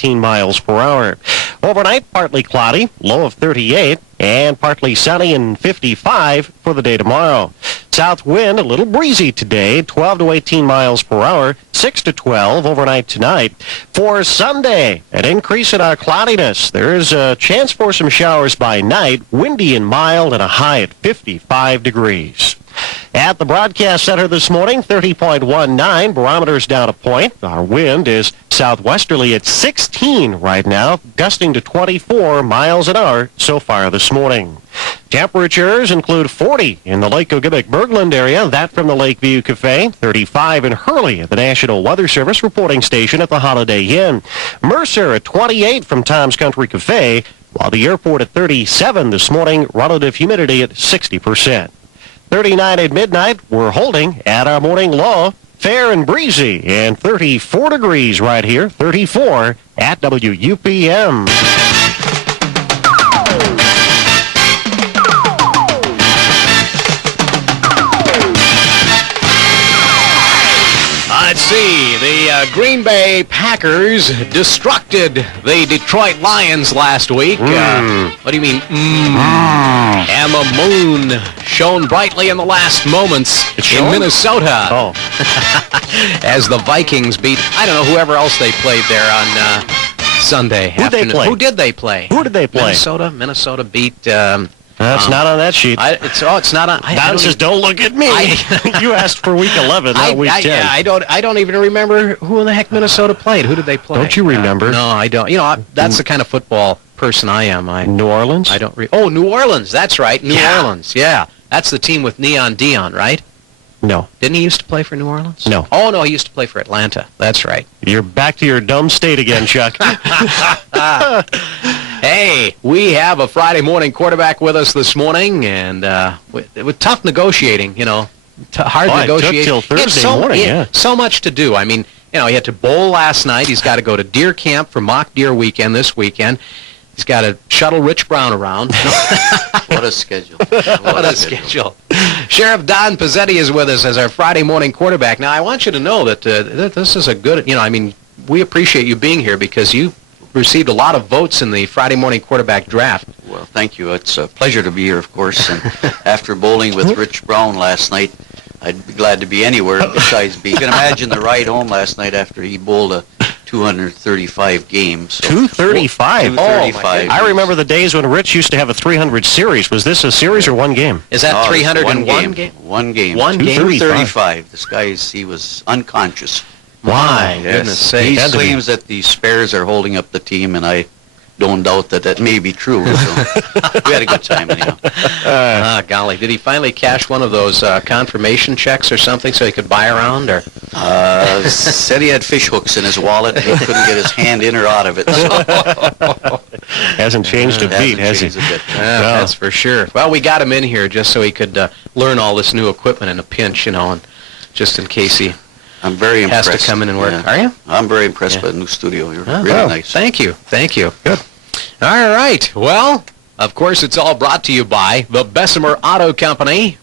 18 miles per hour. Overnight, partly cloudy, low of 38, and partly sunny and 55 for the day tomorrow. South wind, a little breezy today, 12 to 18 miles per hour, 6 to 12 overnight tonight. For Sunday, an increase in our cloudiness. There is a chance for some showers by night, windy and mild, and a high at 55 degrees. At the broadcast center this morning, 30.19, barometers down a point. Our wind is southwesterly at 16 right now, gusting to 24 miles an hour so far this morning. Temperatures include 40 in the Lake Ogibic-Bergland area, that from the Lakeview Cafe, 35 in Hurley at the National Weather Service reporting station at the Holiday Inn. Mercer at 28 from Tom's Country Cafe, while the airport at 37 this morning, relative humidity at 60%. 39 at midnight, we're holding at our morning low, fair and breezy, and 34 degrees right here, 34 at WUPM. Let's see, the Green Bay Packers destructed the Detroit Lions last week. What do you mean, And the moon shone brightly in the last moments in Minnesota. Oh. As the Vikings beat, I don't know, whoever else they played there on Sunday afternoon. Who did they play? Minnesota beat... That's not on that sheet. It's not on. Don says, "Don't look at me." You asked for week 11, not week 10. Yeah, I don't even remember who in the heck Minnesota played. Who did they play? Don't you remember? No, I don't. You know, that's the kind of football person I am. New Orleans? I don't. New Orleans. That's right. New Orleans. Yeah, that's the team with Neon Dion, right? No. Didn't he used to play for New Orleans? No. Oh no, he used to play for Atlanta. That's right. You're back to your dumb state again, Chuck. Hey, we have a Friday morning quarterback with us this morning, and with tough negotiating, you know, hard negotiating. It took till Thursday morning, so much to do. I mean, you know, he had to bowl last night. He's got to go to deer camp for mock deer weekend this weekend. He's got to shuttle Rich Brown around. What a schedule. What a schedule. Sheriff Don Pezzetti is with us as our Friday morning quarterback. Now, I want you to know that this is a good, you know, I mean, we appreciate you being here because you received a lot of votes in the Friday morning quarterback draft. Well, thank you. It's a pleasure to be here, of course. And after bowling with Rich Brown last night, I'd be glad to be anywhere besides be. You can imagine the ride home last night after he bowled a 235 games. So 235? 235. I remember the days when Rich used to have a 300 series. Was this a series or one game? Is that 301 game? One game. 235. This guy, he was unconscious. Why? Yes. Goodness sake. He claims that the spares are holding up the team, and I don't doubt that may be true. So we had a good time anyhow. Golly. Did he finally cash one of those confirmation checks or something so he could buy around? Or said he had fish hooks in his wallet, and he couldn't get his hand in or out of it. So. Hasn't changed a beat, has he? That's for sure. Well, we got him in here just so he could learn all this new equipment in a pinch, you know, and just in case he... I'm very impressed. Has to come in and work. Yeah. Are you? I'm very impressed by the new studio. You're really nice. Thank you. Thank you. Good. All right. Well, of course, it's all brought to you by the Bessemer Auto Company.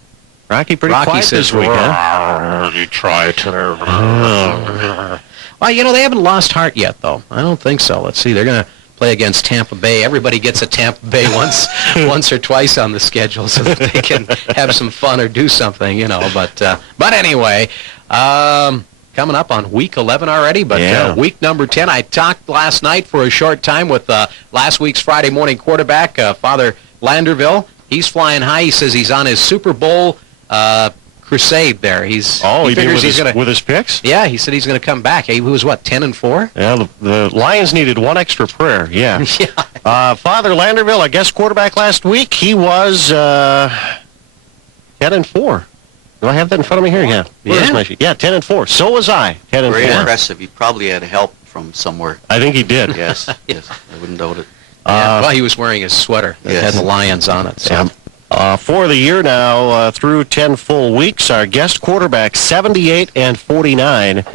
Rocky quiet says, this week, huh? You try to. Well, you know, they haven't lost heart yet, though. I don't think so. Let's see. They're going to play against Tampa Bay. Everybody gets a Tampa Bay once or twice on the schedule so that they can have some fun or do something, you know. But anyway, coming up on week 11 already, but week number 10. I talked last night for a short time with last week's Friday morning quarterback, Father Landerville. He's flying high. He says he's on his Super Bowl crusade there. He figures he's going to with his picks. Yeah, he said he's going to come back. He was what, 10-4? Yeah, the Lions needed one extra prayer. Yeah. Father Landerville, our guest quarterback last week, he was 10-4. Do I have that in front of me here? Yeah. Where's my sheet? Yeah, 10-4. So was I. 10-4. Very impressive. He probably had help from somewhere. I think he did. Yes. Yes. I wouldn't doubt it. Well, he was wearing his sweater that had the Lions on it. So. For the year now, through 10 full weeks, our guest quarterback, 78-49.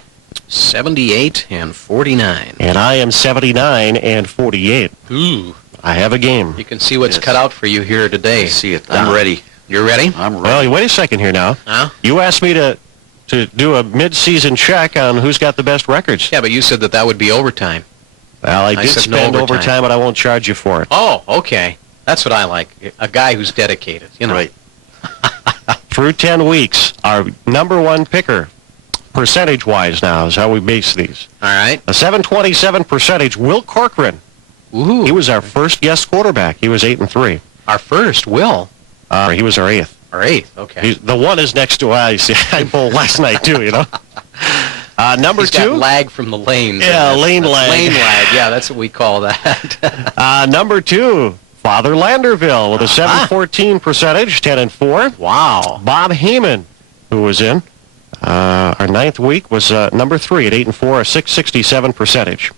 78-49. And I am 79-48. Ooh. I have a game. You can see what's cut out for you here today. I see it. I'm ready. You're ready? I'm ready. Well, wait a second here now. Huh? You asked me to do a mid-season check on who's got the best records. Yeah, but you said that would be overtime. Well, I I did said no spend overtime. overtime, but I won't charge you for it. Oh, okay. That's what I like. A guy who's dedicated, you know. Right. Through 10 weeks, our number one picker, percentage-wise now, is how we base these. All right. A 727 percentage, Will Corcoran. Ooh. He was our first guest quarterback. He was 8-3. Our first, Will. He was our 8th. Or 8th, okay. The one is next to I bowled last night, too, you know. Number He's 2. got lag from the lanes. Yeah, lane lag. Lane lag, yeah, that's what we call that. Number 2, Father Landerville with a 714 percentage, 10-4. Wow. Bob Heyman, who was in our 9th week, was number 3 at 8-4, a 667 percentage.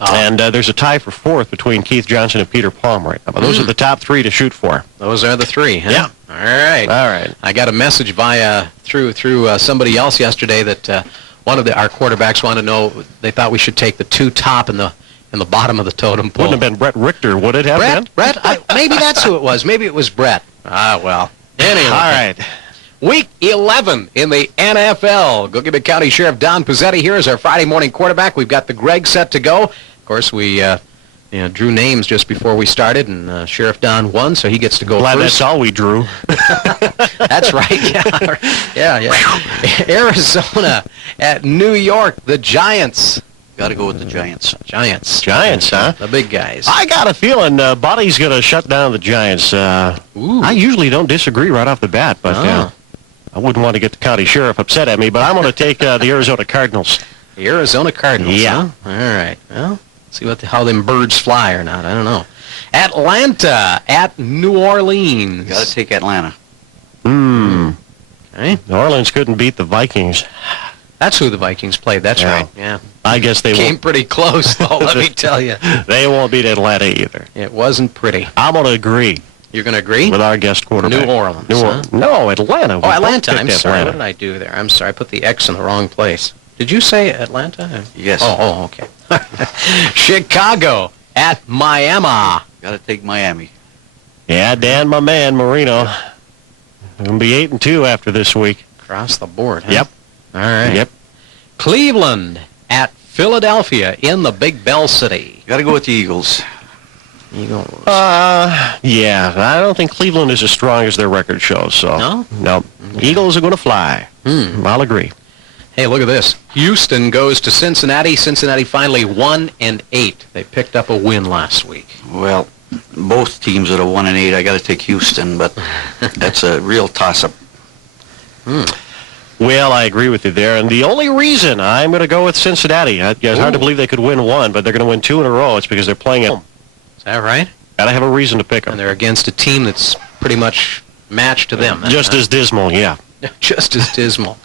And there's a tie for 4th between Keith Johnson and Peter Palm right now. But those are the top 3 to shoot for. Those are the 3, huh? Yeah. All right. All right. I got a message through somebody else yesterday that one of our quarterbacks wanted to know, they thought we should take the 2 top and the bottom of the totem pole. Wouldn't have been Brett Richter, would it have been? Brett? Maybe that's who it was. Maybe it was Brett. Ah, well. Anyway. All right. Week 11 in the NFL. Go give it County Sheriff Don Pezzetti here as our Friday morning quarterback. We've got the Greg set to go. Of course, we drew names just before we started, and Sheriff Don won, so he gets to go Glad first. that's all we drew. That's right. Yeah. Arizona at New York, the Giants. Got to go with the Giants. Giants, huh? The big guys. I got a feeling Buddy's going to shut down the Giants. Ooh. I usually don't disagree right off the bat, but I wouldn't want to get the county sheriff upset at me, but I'm going to take the Arizona Cardinals. The Arizona Cardinals. Yeah. Huh? All right. Well, see how them birds fly or not. I don't know. Atlanta at New Orleans. Got to take Atlanta. Okay. New Orleans couldn't beat the Vikings. That's who the Vikings played. That's Yeah. right. Yeah. I guess they Came won't. pretty close, though, let me tell you. They won't beat Atlanta either. It wasn't pretty. I'm going to agree You're going to agree? with our guest quarterback. New Orleans, No, Atlanta. We Oh, both Atlanta. picked I'm sorry. Atlanta. What did I do there? I'm sorry. I put the X in the wrong place. Did you say Atlanta? Yes. Oh, okay. Chicago at Miami. Got to take Miami. Yeah, Dan, my man, Marino. Going to be 8-2 after this week. Across the board, huh? Yep. All right. Yep. Cleveland at Philadelphia in the Big Bell City. Got to go with the Eagles. Eagles. Yeah, I don't think Cleveland is as strong as their record shows. So No? Eagles are going to fly. I'll agree. Hey, look at this. Houston goes to Cincinnati. Cincinnati finally 1-8. They picked up a win last week. Well, both teams at a 1-8. I got to take Houston, but that's a real toss-up. Well, I agree with you there. And the only reason I'm going to go with Cincinnati, it's hard to believe they could win one, but they're going to win 2 in a row. It's because they're playing at home. Is that right? Got to have a reason to pick them. And they're against a team that's pretty much matched to them. Just as dismal, yeah. Just as dismal.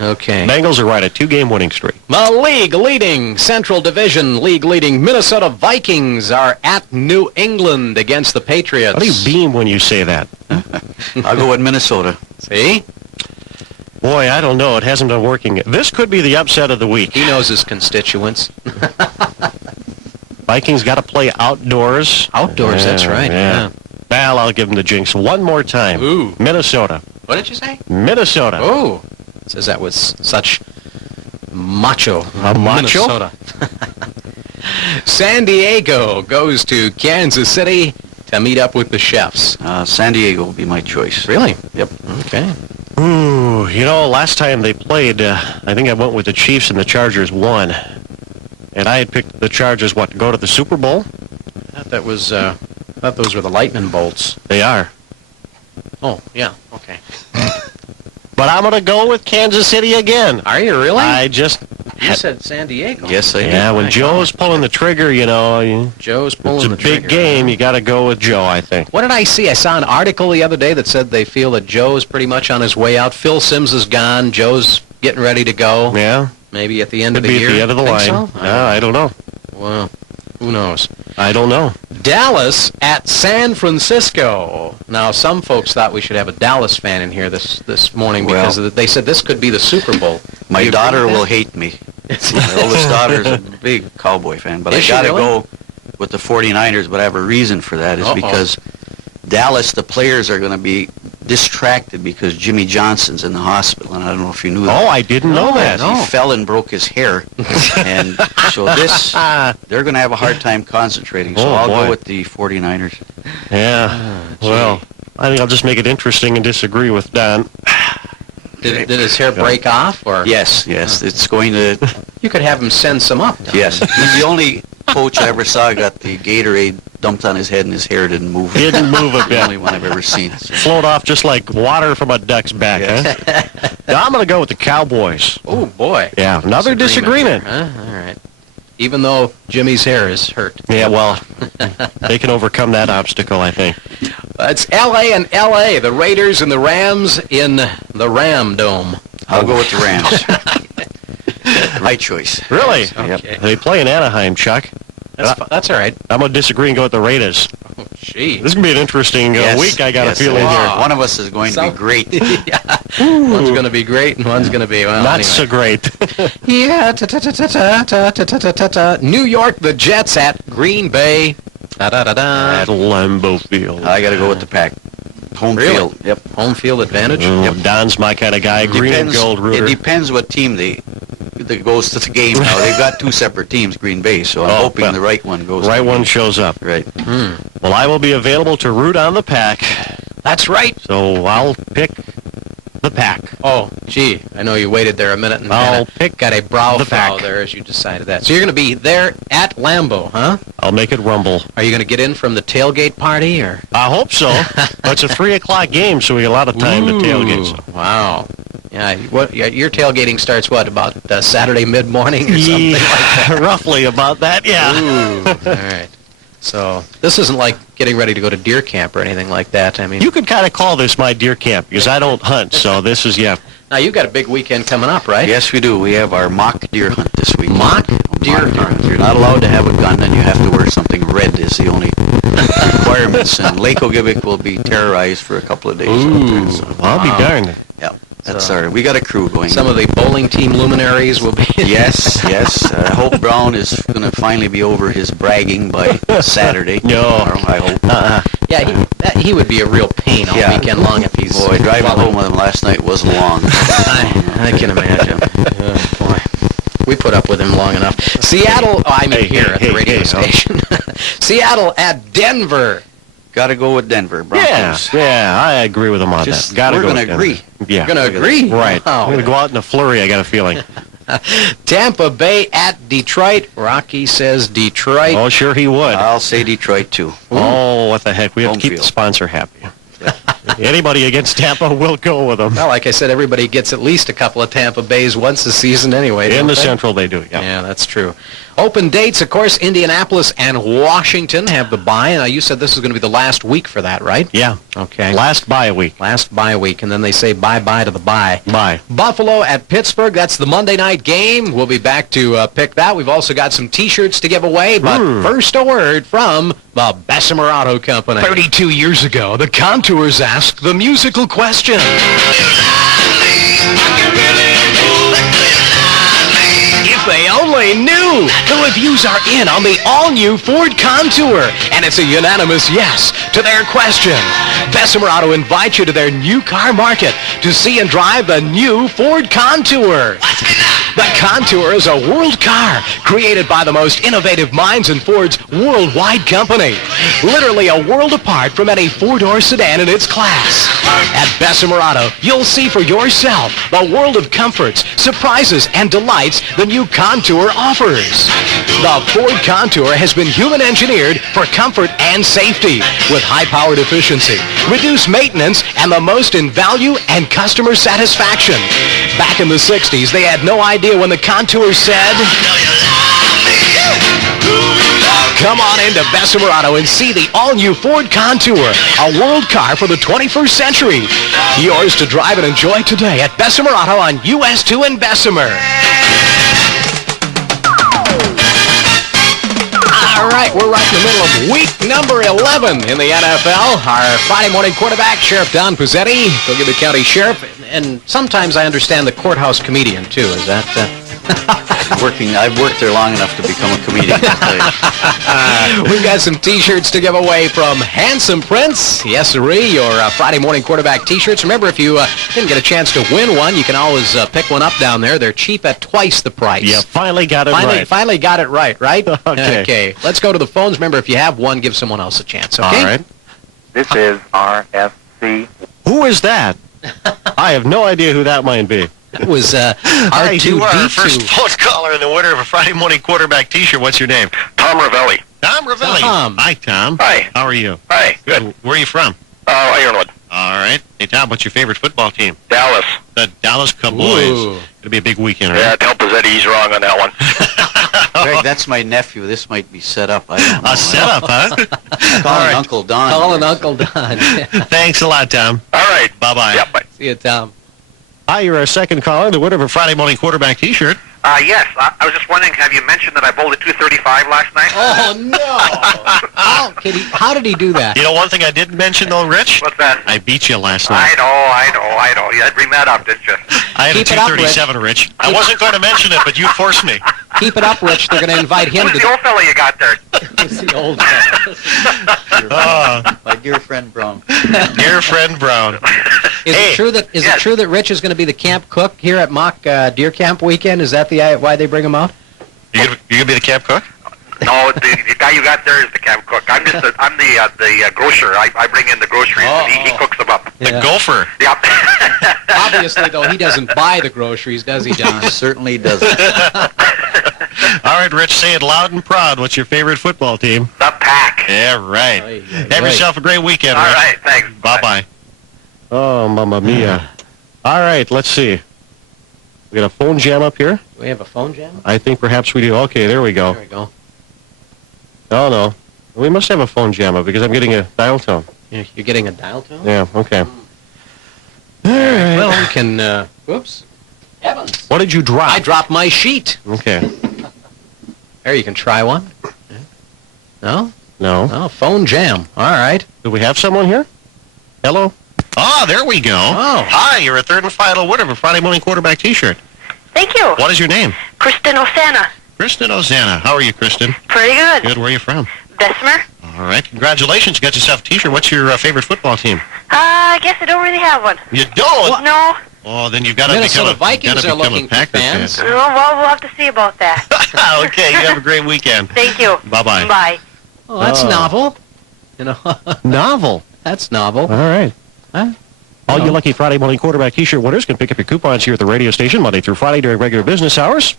Okay. Bengals are right, a 2-game winning streak. The league-leading Central Division, league-leading Minnesota Vikings are at New England against the Patriots. How do you beam when you say that? I'll go with Minnesota. See? Boy, I don't know. It hasn't been working. This could be the upset of the week. He knows his constituents. Vikings got to play outdoors. Outdoors, that's right. Yeah. Well, I'll give them the jinx one more time. Ooh. Minnesota. What did you say? Minnesota. Oh. Says that with such macho. Macho? Minnesota. San Diego goes to Kansas City to meet up with the Chefs. San Diego will be my choice. Really? Yep. Okay. Ooh, last time they played, I think I went with the Chiefs and the Chargers won. And I had picked the Chargers, to go to the Super Bowl? I thought those were the lightning bolts. They are. Oh, yeah. Okay. But I'm going to go with Kansas City again. Are you really? You said San Diego. Yes, I did. Yeah, when Joe's pulling the trigger, Joe's it's pulling a the trigger. big game. You got to go with Joe, I think. What did I see? I saw an article the other day that said they feel that Joe's pretty much on his way out. Phil Simms is gone. Joe's getting ready to go. Yeah. Maybe at the end Could of the be year. at the end of the Think line. so? I don't know. Well, who knows? I don't know. Dallas at San Francisco. Now, some folks thought we should have a Dallas fan in here this morning because they said this could be the Super Bowl. My Do you daughter agree with will that? hate me. My oldest daughter is a big Cowboy fan, but Is I she got to really? go with the 49ers, but I have a reason for that. Is because Dallas, the players are going to be distracted because Jimmy Johnson's in the hospital, and I don't know if you knew that. Oh, I didn't know that. He fell and broke his hair, and so they're going to have a hard time concentrating. So I'll go with the 49ers. Yeah. Well, I think I'll just make it interesting and disagree with Don. Did his hair break off, or? Yes, it's going to. You could have him send some up. Yes, he's the only coach I ever saw got the Gatorade dumped on his head and his hair didn't move. Didn't move a The bit. only one I've ever seen. So. Flowed off just like water from a duck's back, huh? Now I'm going to go with the Cowboys. Oh, boy. Yeah, another disagreement. Huh? All right. Even though Jimmy's hair is hurt. Yeah, well, they can overcome that obstacle, I think. It's L.A. and L.A., the Raiders and the Rams in the Ram Dome. I'll go with the Rams. Right choice. Really? Okay. They play in Anaheim, Chuck. That's all right. I'm going to disagree and go with the Raiders. Oh, gee. This is going to be an interesting week, I got a feeling here. One of us is going to be great. Yeah. One's going to be great and one's going to be, well, Not anyway. so great. Yeah, New York, the Jets at Green Bay. Da-da-da-da. At Lambeau Field. I got to go with the Pack. Home Really? field. Yep. Home field advantage. Oh, Don's my kind of guy. Green and gold rooter. It depends what team that goes to the game now. They've got two separate teams, Green Bay, so I'm hoping well, the right one goes. Right to the one game. shows up. Right. Well, I will be available to root on the Pack, That's right. so I'll pick the Pack. Oh, gee, I know you waited there a minute and I'll pick got a brow the foul Pack. there as you decided that. So you're going to be there at Lambeau, huh? I'll make it rumble. Are you going to get in from the tailgate party, or? I hope so. But it's a 3 o'clock game, so we got a lot of time to tailgate. So. Wow. Yeah, your tailgating starts, what, about Saturday mid-morning or something like that? Roughly about that, yeah. Ooh, all right. So this isn't like getting ready to go to deer camp or anything like that. I mean, You could kind of call this my deer camp, because I don't hunt, so this is, now you've got a big weekend coming up, right? Yes, we do. We have our mock deer hunt this week. Mock deer hunt. You're not allowed to have a gun, and you have to wear something red is the only requirements. And Lake Ogibic will be terrorized for a couple of days. Ooh. So, I'll be darned. yeah, that's So- we got a crew going. Some of the bowling team luminaries will be. Yes. I hope Brown is going to finally be over his bragging by Saturday. No. Tomorrow, I hope. Yeah, he would be a real pain all Yeah. weekend long if he's. Boy, driving home with him last night wasn't long. I can imagine. Oh, boy. We put up with him long enough. Seattle, here at the radio station. Seattle at Denver. Got to go with Denver Broncos. Yeah, I agree with him on Just- that. Gotta we're go gonna with Denver. agree. Yeah. Going to agree? Right. Wow. I'm going to go out in a flurry, I got a feeling. Tampa Bay at Detroit. Rocky says Detroit. Oh, sure he would. I'll say Detroit too. Oh, what the heck. We have Home to keep the field. sponsor happy. Anybody against Tampa will go with them. Well, like I said, everybody gets at least a couple of Tampa Bays once a season anyway. In don't the they? Central, they do, yeah. Yeah, that's true. Open dates, of course, Indianapolis and Washington have the bye. Now, you said this is going to be the last week for that, right? Yeah. Okay. Last bye week. Last bye week, and then they say bye-bye to the bye. Bye. Buffalo at Pittsburgh, that's the Monday night game. We'll be back to pick that. We've also got some T-shirts to give away, but first a word from the Bessemer Auto Company. 32 years ago, the Contours asked the musical question. If they only knew! The reviews are in on the all-new Ford Contour, and it's a unanimous yes to their question. Bessemer Auto invites you to their new car market to see and drive the new Ford Contour. The Contour is a world car created by the most innovative minds in Ford's worldwide company. Literally a world apart from any four-door sedan in its class. At Bessemer Auto, you'll see for yourself the world of comforts, surprises, and delights the new Contour offers. The Ford Contour has been human-engineered for comfort and safety with high-powered efficiency, reduced maintenance, and the most in value and customer satisfaction. Back in the 60s, they had no idea when the Contour said, come on into Bessemer Auto and see the all-new Ford Contour, a world car for the 21st century. Yours to drive and enjoy today at Bessemer Auto on US 2 in Bessemer. All right, we're right in the middle of week number 11 in the NFL. Our Friday morning quarterback, Sheriff Don Pezzetti, Gilbert County Sheriff, and sometimes I understand the courthouse comedian, too. Is that I've worked there long enough to become a comedian. We've got some T-shirts to give away from Handsome Prince. Yes, sirree, your Friday morning quarterback T-shirts. Remember, if you didn't get a chance to win one, you can always pick one up down there. They're cheap at twice the price. You finally got it right. Finally got it right? Okay. Okay. Let's go to the phones. Remember, if you have one, give someone else a chance, okay? All right. This is RFC. Who is that? I have no idea who that might be. It was You are our first R2D2. phone caller and the winner of a Friday morning quarterback T-shirt. What's your name? Tom Ravelli. Tom Ravelli. Tom. Hi, Tom. Hi. How are you? Hi. Good. Where are you from? Ireland. All right. Hey, Tom, what's your favorite football team? Dallas. The Dallas Cowboys. Ooh. It'll be a big weekend, Yeah, right? tell Pezzetti he's wrong on that one. Greg, that's my nephew. This might be set up. I don't know. A setup, huh? Calling Uncle Don. Calling here. Uncle Don. Thanks a lot, Tom. All right. Bye-bye. Yeah, bye. See you, Tom. Hi, you're our second caller, the winner of a Friday morning quarterback T-shirt. Yes, I was just wondering, have you mentioned that I bowled a 235 last night? Oh, no. How did he do that? You know one thing I didn't mention, though, Rich? What's that? I beat you last I night. know. You had to bring that up, didn't you? I had Keep a it up, 237, Rich. I wasn't going to mention it, but you forced me. Keep it up, Rich. They're going to invite him Who's to the old fella you got there? the old man. My dear friend Brown. Dear friend Brown. Is Hey. it true that Yes. it true that Rich is going to be the camp cook here at Mock Deer Camp weekend? Is that why they bring him out? You gonna be the camp cook? No, the guy you got there is the camp cook. I'm just the grocer. I bring in the groceries and he cooks them up. The Yeah. gopher. Yep. Obviously, though, he doesn't buy the groceries, does he, John? He certainly doesn't. All right, Rich, say it loud and proud. What's your favorite football team? The pack. Yeah, right. Oy, oy, Have oy. yourself a great weekend, All Rich. right, thanks. Bye-bye. Oh, mamma mia. All right, let's see. We got a phone jam up here. Do we have a phone jam? I think perhaps we do. Okay, there we go. There we go. Oh, no. We must have a phone jam up because I'm getting a dial tone. You're getting a dial tone? Yeah, okay. All right. Well, we can, whoops. Heavens. What did you drop? I dropped my sheet. Okay. There, you can try one. No? No. Oh, phone jam. All right. Do we have someone here? Hello? Oh, there we go. Oh. Hi, you're a third and final winner of a Friday morning quarterback T-shirt. Thank you. What is your name? Kristen Osana. Kristen Ozana. How are you, Kristen? Pretty good. Good. Where are you from? Bessemer? All right. Congratulations. You got yourself a T-shirt. What's your favorite football team? I guess I don't really have one. You don't? No. Oh, then you've got to Minnesota become Vikings are a looking for Packers fans. fan. Well, we'll have to see about that. Okay. You have a great weekend. Thank you. Bye-bye. Bye. Oh, that's Oh. novel. You know, Novel. that's novel. All right. Huh? All No. you lucky Friday morning quarterback T-shirt winners can pick up your coupons here at the radio station Monday through Friday during regular business hours.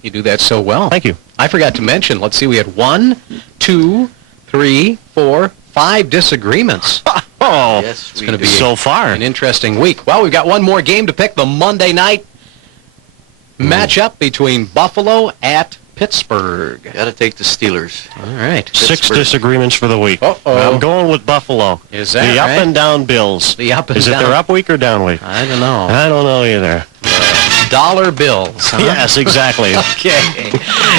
You do that so well. Thank you. I forgot to mention, let's see, we had 1, 2, 3, 4, 5 disagreements. Oh, Yes, It's we going to do. be so far. an interesting week. Well, we've got one more game to pick, the Monday night matchup between Buffalo at Pittsburgh. Got to take the Steelers. All right. 6 Pittsburgh. disagreements for the week. Uh-oh. I'm going with Buffalo. Is that the up right? and down Bills. The up and Is it down. their up week or down week? I don't know. I don't know either. Dollar bills. Huh? Yes, exactly. Okay.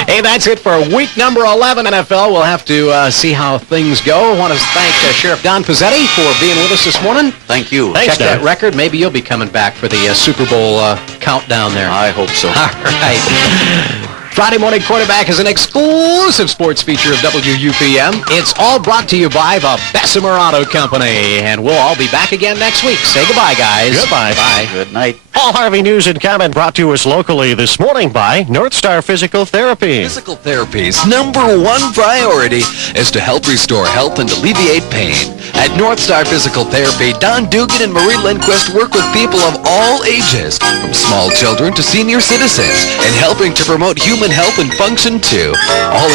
Hey, that's it for week number 11 NFL. We'll have to see how things go. I want to thank Sheriff Don Pezzetti for being with us this morning. Thank you. Thanks, Check that Don. record. Maybe you'll be coming back for the Super Bowl countdown there. I hope so. All right. Friday Morning Quarterback is an exclusive sports feature of WUPM. It's all brought to you by the Bessemer Auto Company. And we'll all be back again next week. Say goodbye, guys. Goodbye. Bye. Good night. Paul Harvey News and Comment brought to us locally this morning by North Star Physical Therapy. Physical therapy's #1 priority is to help restore health and alleviate pain. At North Star Physical Therapy, Don Dugan and Marie Lindquist work with people of all ages, from small children to senior citizens, and helping to promote human health and function too. All